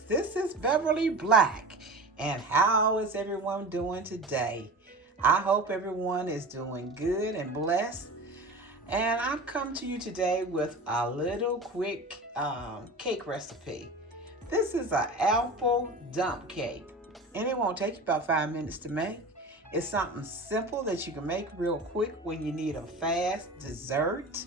Ingredients. This is Beverly Black. And how is everyone doing today? I hope everyone is doing good and blessed. And I've come to you today with a little quick cake recipe. This is an apple dump cake. And it won't take you about 5 minutes to make. It's something simple that you can make real quick when you need a fast dessert.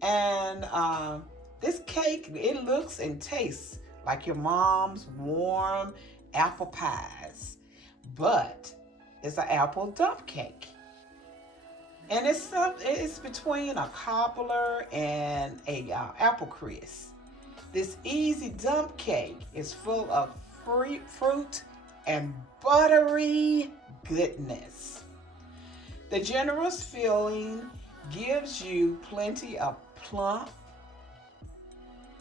And this cake, it looks and tastes like your mom's warm apple pies, but it's an apple dump cake. And it's between a cobbler and a apple crisp. This easy dump cake is full of fruit and buttery goodness. The generous filling gives you plenty of plump,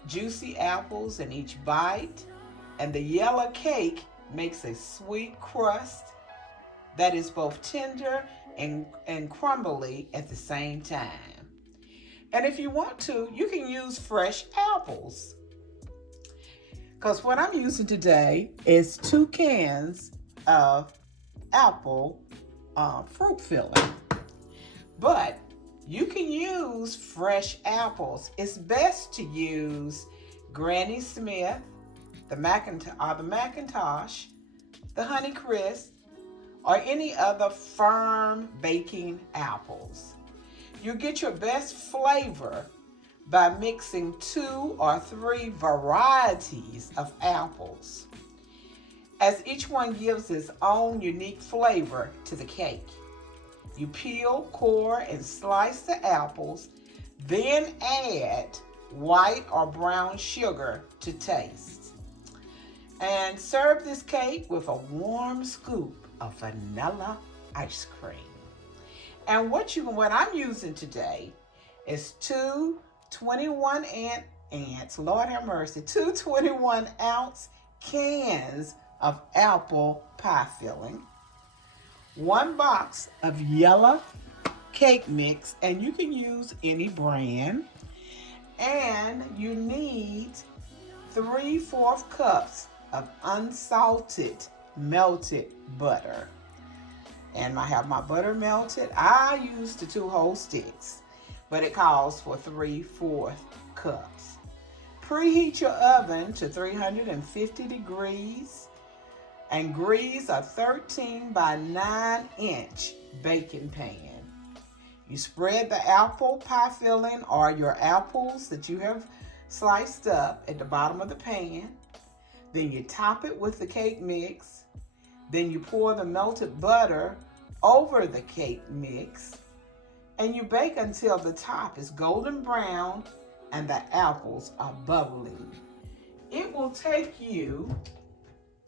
juicy apples in each bite, and the yellow cake makes a sweet crust that is both tender and crumbly at the same time. And if you want to, you can use fresh apples. Because what I'm using today is 2 cans of apple fruit filling. But you can use fresh apples. It's best to use Granny Smith, the Macintosh, the Honey Crisp, or any other firm baking apples. You get your best flavor by mixing 2 or 3 varieties of apples, as each one gives its own unique flavor to the cake. You peel, core, and slice the apples, then add white or brown sugar to taste. And serve this cake with a warm scoop of vanilla ice cream. And what I'm using today is 2 21-ounce cans of apple pie filling, 1 box of yellow cake mix, and you can use any brand, and you need 3/4 cups of unsalted melted butter. And I have my butter melted. I use the 2 whole sticks, but it calls for 3/4 cups. Preheat your oven to 350 degrees and grease a 13 by 9 inch baking pan. You spread the apple pie filling or your apples that you have sliced up at the bottom of the pan. Then you top it with the cake mix. Then you pour the melted butter over the cake mix. And you bake until the top is golden brown and the apples are bubbling. It will take you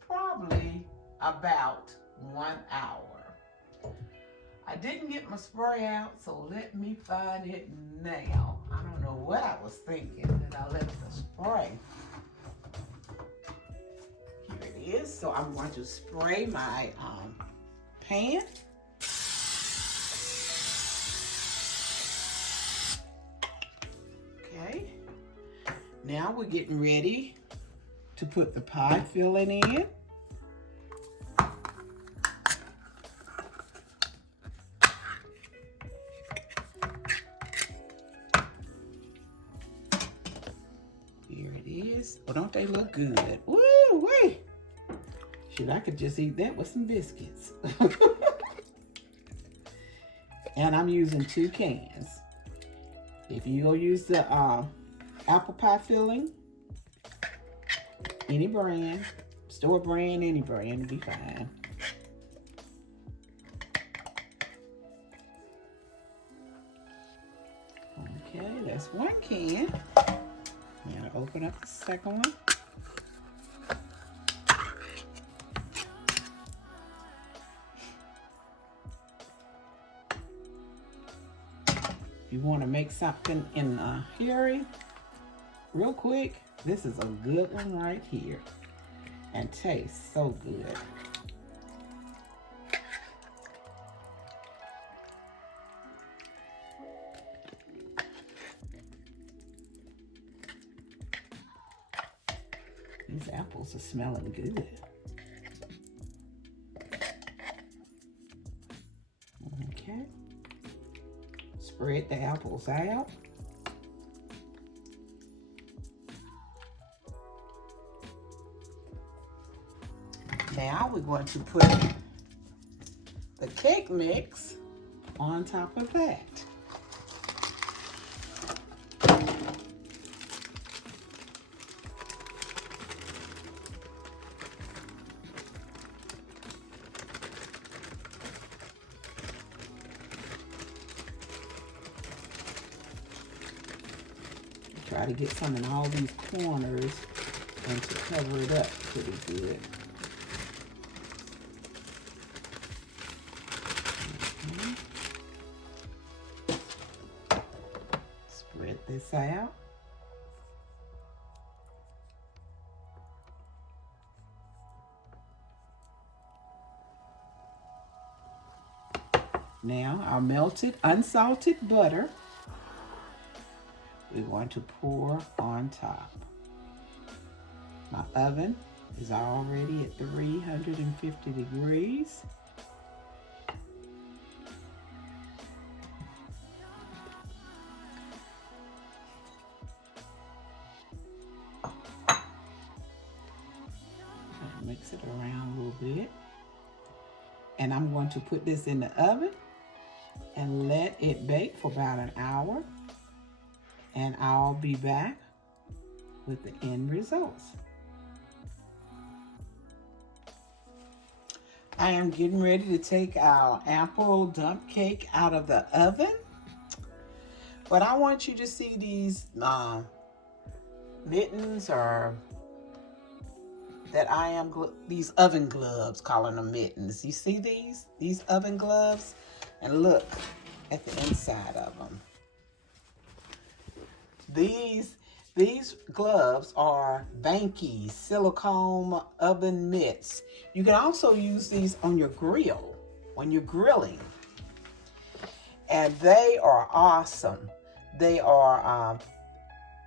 probably about 1 hour. I didn't get my spray out, so let me find it now. I don't know what I was thinking that I left the spray. Here it is. So I'm going to spray my pan. Okay. Now we're getting ready to put the pie filling in. Here it is. Oh, don't they look good? Woo-wee! Shit, I could just eat that with some biscuits. And I'm using 2 cans. If you go use the apple pie filling, any brand, store brand, any brand will be fine. Okay, that's 1 can. I'm gonna open up the second one. You want to make something in a hurry, real quick, this is a good one right here. And tastes so good. These apples are smelling good. Okay. Spread the apples out. Now we're going to put the cake mix on top of that. Try to get some in all these corners and to cover it up pretty good. Spread this out. Now our melted unsalted butter we're going to pour on top. My oven is already at 350 degrees. Mix it around a little bit. And I'm going to put this in the oven and let it bake for about an hour. And I'll be back with the end results. I am getting ready to take our apple dump cake out of the oven. But I want you to see these mittens, or that these oven gloves, calling them mittens. You see these oven gloves? And look at the inside of them. These gloves are Banky silicone oven mitts. You can also use these on your grill when you're grilling. And they are awesome. They are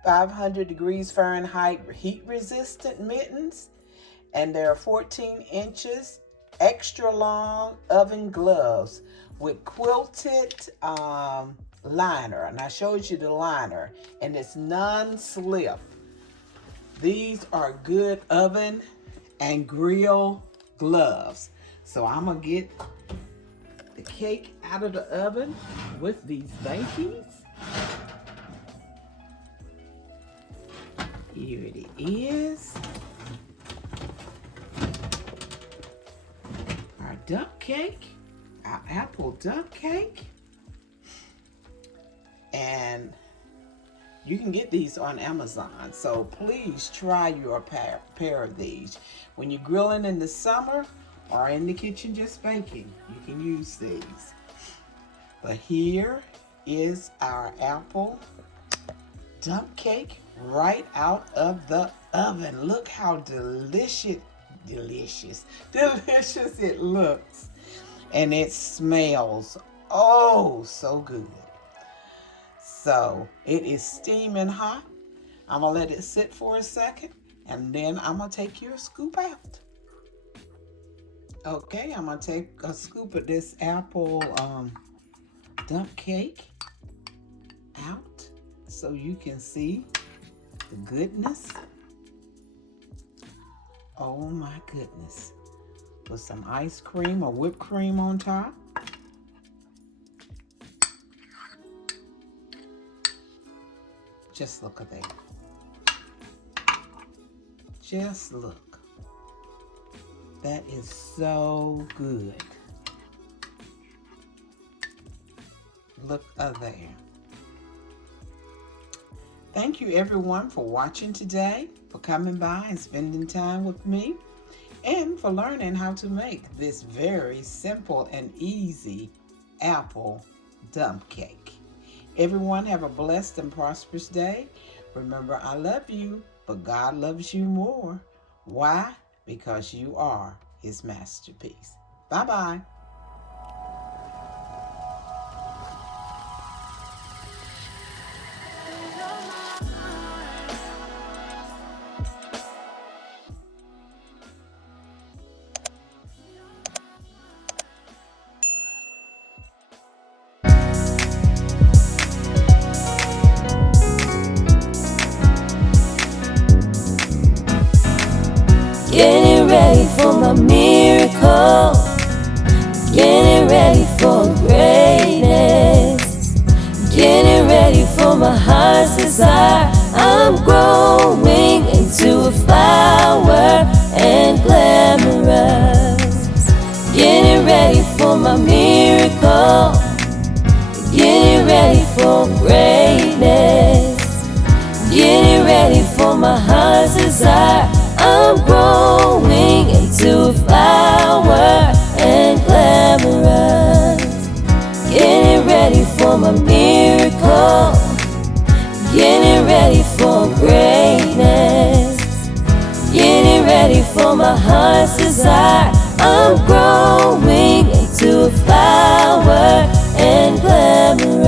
500 degrees Fahrenheit heat resistant mittens. And they're 14 inches extra long oven gloves with quilted liner, and I showed you the liner, and it's non-slip. These are good oven and grill gloves. So I'm gonna get the cake out of the oven with these Bankies. Here it is. Our dump cake, our apple dump cake. And you can get these on Amazon. So please try your pair of these. When you're grilling in the summer or in the kitchen just baking, you can use these. But here is our apple dump cake right out of the oven. Look how delicious it looks. And it smells oh so good. So it is steaming hot. I'm gonna let it sit for a second, and then I'm gonna take your scoop out. Okay, I'm gonna take a scoop of this apple dump cake out so you can see the goodness. Oh my goodness. With some ice cream or whipped cream on top. Just look at that. Just look. That is so good. Look at there. Thank you everyone for watching today, for coming by and spending time with me, and for learning how to make this very simple and easy apple dump cake. Everyone have a blessed and prosperous day. Remember, I love you, but God loves you more. Why? Because you are His masterpiece. Bye-bye. heart's desire. I'm growing into a flower and glamorous. Getting ready for my miracle. Getting ready for greatness. Getting ready for my heart's desire. I'm growing into a flower and glamorous. Getting ready for my miracle. Getting ready for greatness. Getting ready for my heart's desire. I'm growing into a flower and glamorous.